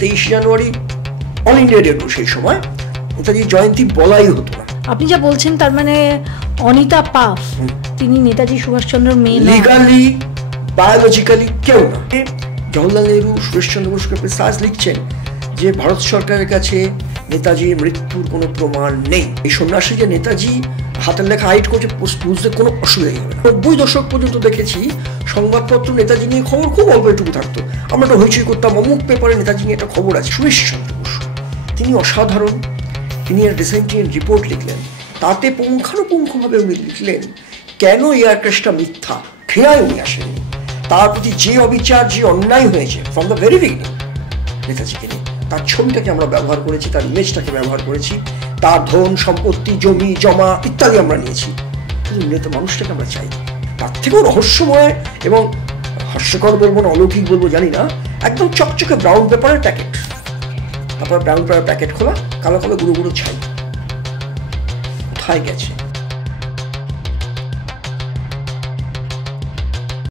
23 জানুয়ারি all India radio সেই সময় নেতাজি জয়ন্তী বলাই হতো না। আপনি যা বলছেন তার মানে অনিতা পাফ তিনি নেতাজি সুভাষচন্দ্র মেয়ে লিগালি বায়োলজিক্যালি কেউ না। জওহরলাল নেহরু সুরেশচন্দ্র বসুকে প্রেসাস লিখছেন যে ভারত সরকারের কাছে নেতাজির মৃত্যুর কোনো প্রমাণ নেই। এই সন্ন্যাসী যে নেতাজি হাতের লেখা হাইট করছে বুঝতে কোনো অসুবিধাই হবে না। 90 দশক পর্যন্ত দেখেছি সংবাদপত্র নেতাজি নিয়ে খবর খুব অল্প একটুকু থাকতো। আমরা তো হইচই করতাম অমুক পেপারে নেতাজি নিয়ে একটা খবর আছে। সুরেশচন্দ্র বসু তিনি অসাধারণ, তিনি একটা ডিসেন্টিয়েন্ট রিপোর্ট লিখলেন, তাতে পুঙ্খানুপুঙ্খভাবে উনি লিখলেন কেন এয়ার ক্র্যাশটা মিথ্যা। ঘৃণায় উনি আসেননি, তার প্রতি যে অবিচার যে অন্যায় হয়েছে ফ্রম দ্য ভেরি বিগিনিং নেতাজিকে নিয়ে, তার ছবিটাকে আমরা ব্যবহার করেছি, তার ইমেজটাকে ব্যবহার করেছি, তার ধন সম্পত্তি জমি জমা ইত্যাদি আমরা নিয়েছি, কিন্তু নেতা মানুষটাকে আমরা চাই। তার থেকেও রহস্যময় এবং হাস্যকর বলবো না অলৌকিক বলবো জানি না, একদম চকচকে ব্রাউন পেপারের প্যাকেট, তারপর ব্রাউন পেপারের প্যাকেট খোলা, কালো কালো গুঁড়ো গুঁড়ো ছাই, কোথায় গেছে?